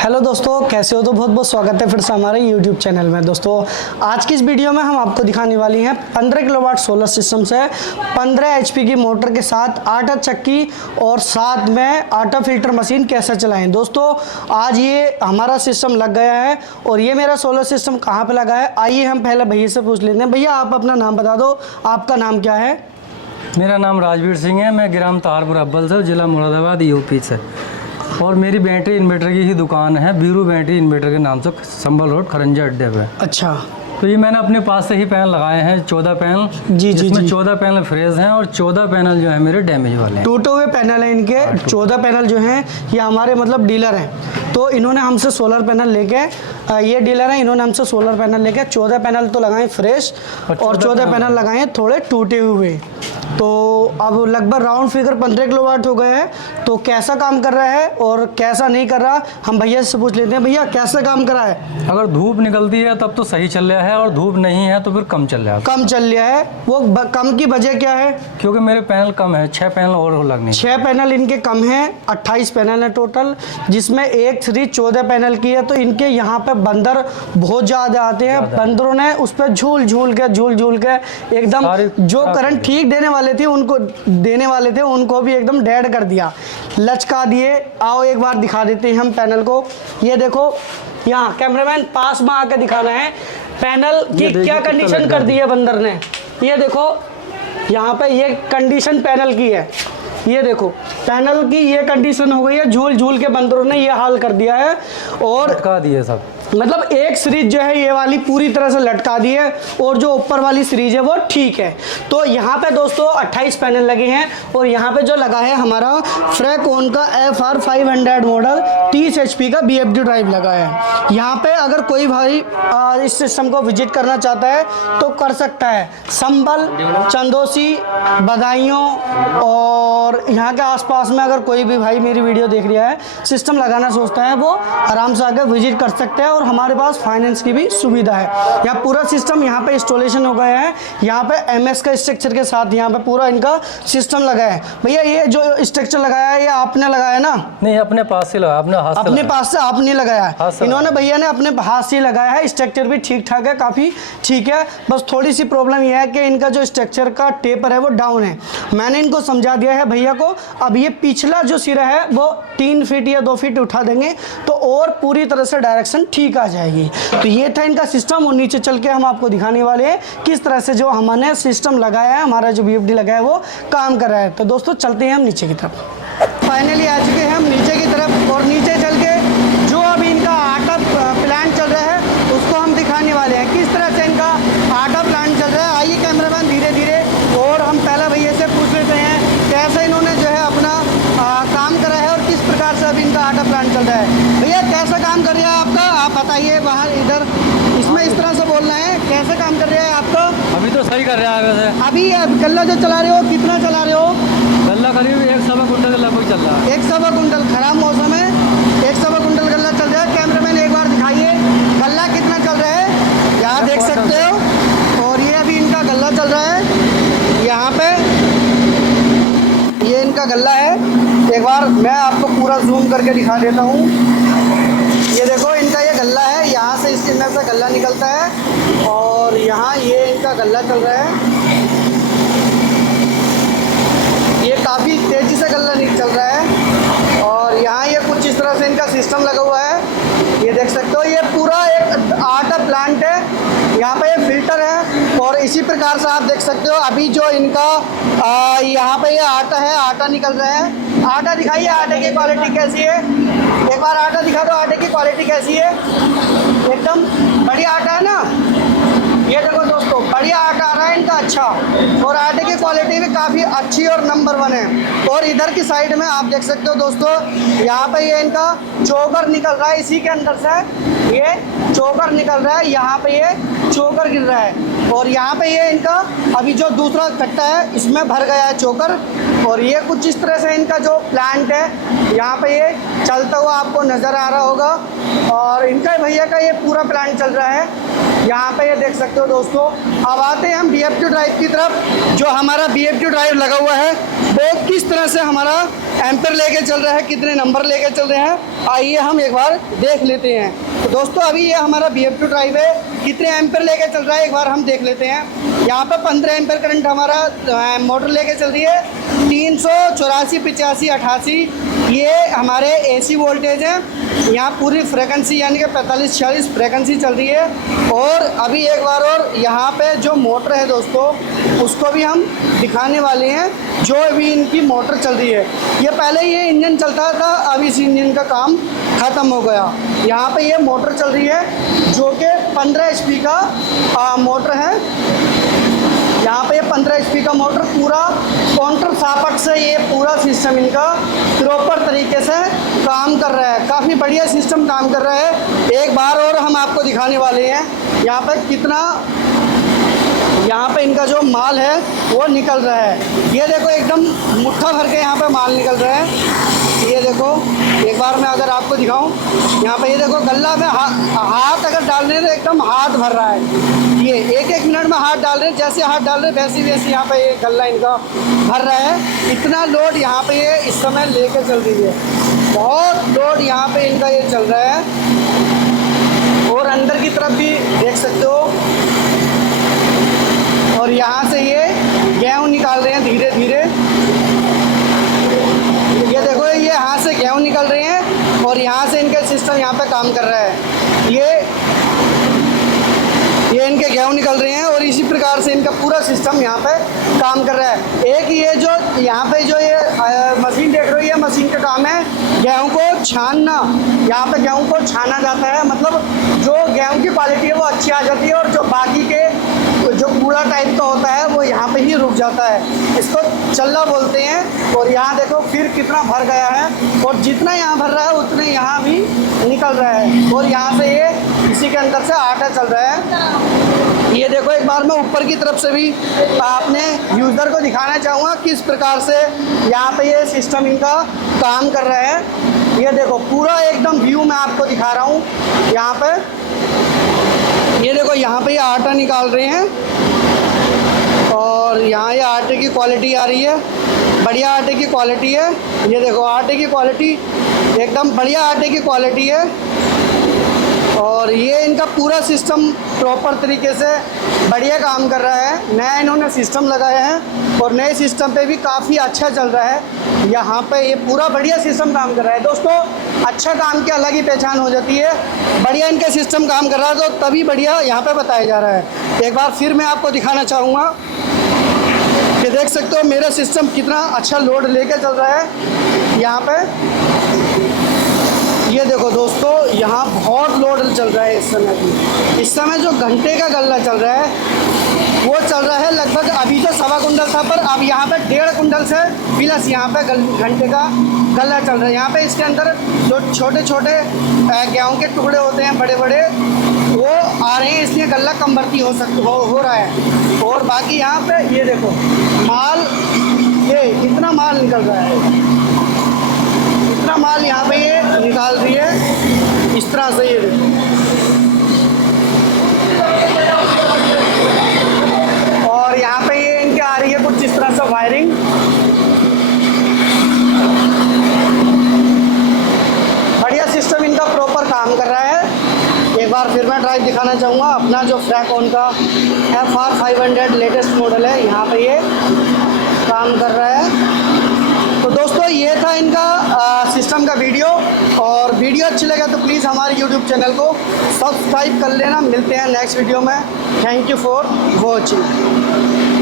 Hello दोस्तों, कैसे हो? तो बहुत बहुत स्वागत है फिर से हमारे YouTube चैनल में। दोस्तों आज की इस वीडियो में हम आपको दिखाने वाली हैं 15 किलोवाट सोलर सिस्टम से 15 HP की मोटर के साथ आटा चक्की और साथ में आटा फिल्टर मशीन कैसे चलाएं। दोस्तों आज ये हमारा सिस्टम लग गया है और ये मेरा सोलर सिस्टम कहाँ पे लगा है, आइए हम पहले भैया से पूछ लेते हैं। भैया आप अपना नाम बता दो, आपका नाम क्या है? मेरा नाम राजवीर सिंह है। मैं ग्राम तारपुर अब्बल से, जिला मुरादाबाद, यूपी से। और मेरी बैटरी इन्वर्टर की ही दुकान है, बीरू बैटरी इन्वर्टर के नाम से, संभल रोड, खरंजा अड्डे पे। अच्छा, तो ये मैंने अपने पास से ही पैनल लगाए हैं, 14 पैनल। जी, जिसमें जी। 14 पैनल फ्रेश हैं और 14 पैनल जो है मेरे डैमेज वाले हैं। टूटे हुए पैनल हैं इनके। 14 पैनल जो हैं ये हमारे मतलब डीलर हैं, तो इन्होंने हमसे सोलर पैनल लेके, ये डीलर हैं, इन्होंने हमसे सोलर पैनल लेके 14 पैनल तो लगाए फ्रेश और 14 पैनल लगाए थोड़े टूटे हुए। तो अब लगभग राउंड फिगर 15 किलोवाट हो गए हैं। तो कैसा काम कर रहा है और कैसा नहीं कर रहा, हम भैया से पूछ लेते हैं। भैया कैसे काम कर रहा है? अगर धूप निकलती है तब तो सही चल रहा है, और धूप नहीं है तो फिर कम चल रहा है। कम चल रहा है। वो कम की वजह क्या है? क्योंकि मेरे पैनल कम है, 6 पैनल और लगने। 6 पैनल इनके कम हैं, 28 पैनल है टोटल, जिसमें एक सीरीज 14 पैनल की है। तो इनके यहाँ पे बंदर बहुत ज़्यादा आते हैं। बंदरों ने उस पर झूल झूल के एकदम जो करंट ठीक देने वाले थे उनको भी एकदम डेड कर दिया, लचका दिए। आओ एक बार दिखा देते हैं हम पैनल को। ये देखो, यहाँ कैमरामैन पास में आके दिखाना है पैनल की क्या कंडीशन कर दी है बंदर ने। ये देखो यहाँ पे ये कंडीशन पैनल की है। ये देखो पैनल की ये कंडीशन हो गई है, झूल झूल के बंदरों ने ये हाल कर दिया है। और लटका दिए सब, मतलब एक सीरीज जो है ये वाली पूरी तरह से लटका दी है और जो ऊपर वाली सीरीज है वो ठीक है। तो यहाँ पे दोस्तों 28 पैनल लगे हैं और यहाँ पे जो लगा है हमारा फ्रैकोन का FR 500 मॉडल 30 HP का BFD ड्राइव लगा है। यहाँ पे अगर कोई भाई इस सिस्टम को विजिट करना चाहता है तो कर सकता है। संभल, चंदोसी, बदायूं और यहाँ के आसपास में अगर कोई भी भाई मेरी वीडियो देख रहा है, सिस्टम लगाना सोचता है, वो आराम से आकर विजिट कर सकते हैं। और हमारे पास फाइनेंस की भी सुविधा है। यहाँ पूरा सिस्टम यहाँ पे इंस्टॉलेशन हो गया है। यहाँ पे MS का स्ट्रक्चर के साथ यहाँ पे पूरा इनका सिस्टम लगा है। भैया ये जो स्ट्रक्चर लगाया है ये आपने लगाया ना? नहीं, अपने पास से लगा, अपने पास से आपने लगाया। इन्होंने भैया ने अपने हाथ से लगाया है। स्ट्रक्चर भी ठीक ठाक है, काफ़ी ठीक है। बस थोड़ी सी प्रॉब्लम यह है कि इनका जो स्ट्रक्चर का टेपर है वो डाउन है। मैंने इनको समझा दिया है भैया को। अब ये पिछला जो सिरा है वो 3 फीट या 2 फीट उठा देंगे तो और पूरी तरह से डायरेक्शन ठीक आ जाएगी। तो ये था इनका सिस्टम और नीचे चल के हम आपको दिखाने वाले हैं किस तरह से जो हमने सिस्टम लगाया है, हमारा जो BFD लगाया है वो काम कर रहा है। तो दोस्तों चलते हैं हम नीचे की तरफ। फाइनली आ चुके हैं हम नीचे की तरफ और नीचे चल के जो अभी इनका आटा प्लांट चल रहा है उसको हम दिखाने वाले हैं, किस तरह से इनका आटा प्लांट चल रहा है। आइए कैमरामैन धीरे धीरे, और हम पहले भैया से पूछ लेते हैं कैसे इन्होंने जो है अपना काम करा है और किस प्रकार से अभी इनका आटा प्लांट चल रहा है। भैया कैसा काम कर रहा है आपका, आप बताइए। बाहर इधर इसमें इस तरह से बोलना है, कैसे काम कर रहा है आपका? अभी तो सही कर रहा है वैसे। अभी गल्ला जो चला रहे हो कितना चला रहे हो? गल्ला करीब 1.25 कुंटल के लगभग चल रहा है। 1.25 कुंटल, खराब मौसम है 1.25 कुंटल गल्ला चल रहा है। कैमरामैन एक बार दिखाइए गल्ला कितना चल रहा है, यहाँ देख सकते हो। और ये अभी इनका गल्ला चल रहा है, यहाँ पे ये इनका गल्ला है। एक बार मैं आपको पूरा जूम करके दिखा देता हूँ। ये देखो इनका ये गल्ला है, यहाँ से इसके अंदर से गल्ला निकलता है और यहाँ ये इनका गल्ला चल रहा है। ये काफ़ी तेज़ी से गल्ला चल रहा है और यहाँ ये कुछ इस तरह से इनका सिस्टम लगा हुआ है। ये देख सकते हो ये पूरा एक आटा प्लांट है, यहाँ पे ये फिल्टर है। और इसी प्रकार से आप देख सकते हो अभी जो इनका यहाँ पे ये आटा है, आटा निकल रहा है। आटा दिखाइए, आटे की क्वालिटी कैसी है, एक बार आटा दिखा दो, आटे की क्वालिटी कैसी है। एकदम बढ़िया आटा है ना। ये देखो दोस्तों बढ़िया आटा आ रहा है इनका, अच्छा। और आटे की क्वालिटी भी काफ़ी अच्छी और नंबर 1 है। और इधर की साइड में आप देख सकते हो दोस्तों, यहाँ पे ये इनका चोकर निकल रहा है, इसी के अंदर से ये चोकर निकल रहा है, यहाँ पे ये चोकर गिर रहा है। और यहाँ पे ये इनका अभी जो दूसरा कट्टा है इसमें भर गया है चोकर। और ये कुछ इस तरह से इनका जो प्लांट है यहाँ पे ये चलता हुआ आपको नज़र आ रहा होगा। और इनका भैया का ये पूरा प्लांट चल रहा है, यहाँ पे ये देख सकते हो दोस्तों। अब आते हैं हम BF2 ड्राइव की तरफ। जो हमारा BF2 ड्राइव लगा हुआ है वो किस तरह से हमारा एम्पर लेके चल रहा है, कितने नंबर लेके चल रहे हैं, आइए हम एक बार देख लेते हैं। तो दोस्तों अभी ये हमारा BF2 ड्राइव है, कितने एम्पर लेके चल रहा है एक बार हम देख लेते हैं। यहाँ पर 15 एम्पर करंट हमारा मोटर लेके चल रही है। 384, 85, 88 ये हमारे AC वोल्टेज हैं। यहाँ पूरी फ्रिक्वेंसी यानी कि 45-46 फ्रिक्वेंसी चल रही है। और अभी एक बार और यहाँ पे जो मोटर है दोस्तों उसको भी हम दिखाने वाले हैं, जो अभी इनकी मोटर चल रही है। ये पहले ये इंजन चलता था, अब इस इंजन का काम ख़त्म हो गया। यहाँ पे ये मोटर चल रही है जो कि 15 HP का मोटर है। यहाँ पे 15 HP का मोटर पूरा काउंटर सापट से ये पूरा सिस्टम इनका प्रॉपर तरीके से काम कर रहा है। काफ़ी बढ़िया सिस्टम काम कर रहा है। एक बार और हम आपको दिखाने वाले हैं यहाँ पे कितना यहाँ पे इनका जो माल है वो निकल रहा है। ये देखो एकदम मुट्ठा भर के यहाँ पे माल निकल रहा है। ये देखो एक बार मैं अगर आपको दिखाऊं, यहाँ पे ये देखो गल्ला में हाथ अगर डालने तो एकदम हाथ भर रहा है। ये एक मिनट में हाथ डाल रहे हैं, जैसे हाथ डाल रहे हैं वैसे वैसे यहाँ पे ये गल्ला इनका भर रहा है। इतना लोड यहाँ पे ये इस समय लेके चल रही है, बहुत लोड यहाँ पे इनका ये चल रहा है। और अंदर की तरफ भी देख सकते हो। और यहाँ से ये गेहूँ निकाल रहे हैं धीरे धीरे। ये देखो ये यहाँ से गेहूँ निकल रहे हैं और यहाँ से इनका सिस्टम यहाँ पे काम कर रहा है। ये इनके गेहूँ निकल रहे हैं और इसी प्रकार से इनका पूरा सिस्टम यहाँ पे काम कर रहा है। एक ये जो यहाँ पे जो ये मशीन देख रही है, मशीन का काम है गेहूँ को छानना। यहाँ पे गेहूँ को छाना जाता है, मतलब जो गेहूँ की क्वालिटी है वो अच्छी आ जाती है और जो बाकी के जो कूड़ा टाइप का होता है वो यहाँ पे ही रुक जाता है। इसको चल्ला बोलते हैं। और यहाँ देखो फिर कितना भर गया है और जितना यहाँ भर रहा है उतने यहाँ भी निकल रहा है। और यहाँ से ये इसी के अंदर से आटा चल रहा है। ये देखो एक बार मैं ऊपर की तरफ से भी आपने यूज़र को दिखाना चाहूँगा किस प्रकार से यहाँ पे ये सिस्टम इनका काम कर रहा है। ये देखो पूरा एकदम व्यू मैं आपको दिखा रहा हूँ। यहाँ पे ये देखो यहाँ पे ये आटा निकाल रहे हैं और यहाँ ये आटे की क्वालिटी आ रही है, बढ़िया आटे की क्वालिटी है। ये देखो आटे की क्वालिटी एकदम बढ़िया आटे की क्वालिटी है। और ये इनका पूरा सिस्टम प्रॉपर तरीके से बढ़िया काम कर रहा है। नया इन्होंने सिस्टम लगाया है और नए सिस्टम पे भी काफ़ी अच्छा चल रहा है। यहाँ पे ये पूरा बढ़िया सिस्टम काम कर रहा है। दोस्तों अच्छा काम की अलग ही पहचान हो जाती है। बढ़िया इनका सिस्टम काम कर रहा है तो तभी बढ़िया यहाँ पे बताया जा रहा है। एक बार फिर मैं आपको दिखाना चाहूँगा कि देख सकते हो मेरा सिस्टम कितना अच्छा लोड लेके चल रहा है। यहाँ पे ये देखो दोस्तों यहाँ बहुत लोड चल रहा है इस समय भी। इस समय जो घंटे का गल्ला चल रहा है वो चल रहा है लगभग, अभी तो 1.25 कुंटल था पर अब यहाँ पे 1.5 कुंटल से प्लस यहाँ पे घंटे का गल्ला चल रहा है। यहाँ पे इसके अंदर जो छोटे छोटे गेहूँ के टुकड़े होते हैं बड़े बड़े वो आ रहे हैं, इसलिए गल्ला कम भर्ती हो रहा है। और बाकी यहाँ पे ये देखो माल, ये इतना माल निकल रहा है, इतना माल यहाँ पे ये निकाल रही है इस तरह से। ये देखो और यहाँ पे ये इनके आ रही है कुछ इस तरह से वायरिंग। बढ़िया सिस्टम इनका प्रॉपर काम कर रहा है। एक बार फिर मैं ड्राइव दिखाना चाहूँगा अपना जो फ्रैकॉन का FR500 लेटेस्ट मॉडल है, यहाँ पे ये काम कर रहा है। तो दोस्तों ये था इनका सिस्टम का वीडियो। और वीडियो अच्छी लगा तो प्लीज़ हमारे YouTube चैनल को सब्सक्राइब कर लेना। मिलते हैं नेक्स्ट वीडियो में। Thank you for watching.